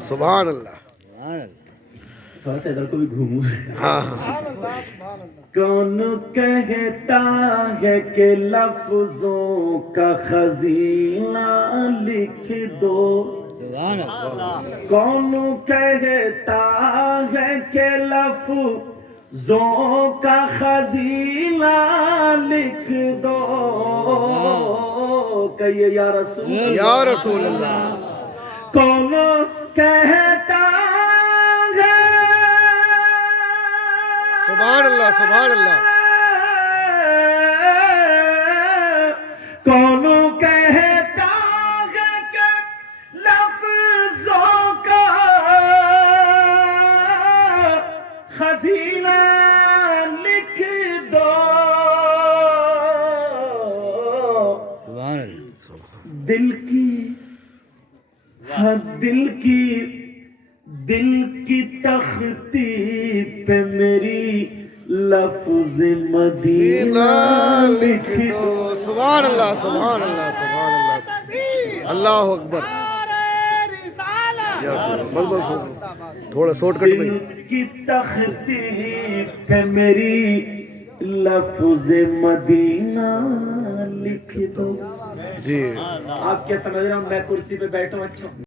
सुभान अल्लाह। थोड़ा सा इधर को भी घूमू। हाँ हाँ कौन कहता है कि लफ्जों का खजीना लिख दो, कौन कहता है कि लफ्जों का खजीना लिख दो, कहिए या रसूल अल्लाह। कौन कहता है सुभान अल्लाह सुभान अल्लाह। कौन कहता है कि लफ्जों का खजीना लिख दो, दिल की दिल की तख्ती पे मेरी लफ्ज मदीना लिख दो। सुभान अल्लाह सुभान अल्लाह सुभान अल्लाह। अल्लाह अकबर। या रसूल अल्लाह। बस बस थोड़ा शॉर्टकट में। दिल की तख्ती पे मेरी लफ्ज मदीना लिख दो। जी आप क्या समझ रहे हो, मैं कुर्सी पे बैठा हूँ अच्छा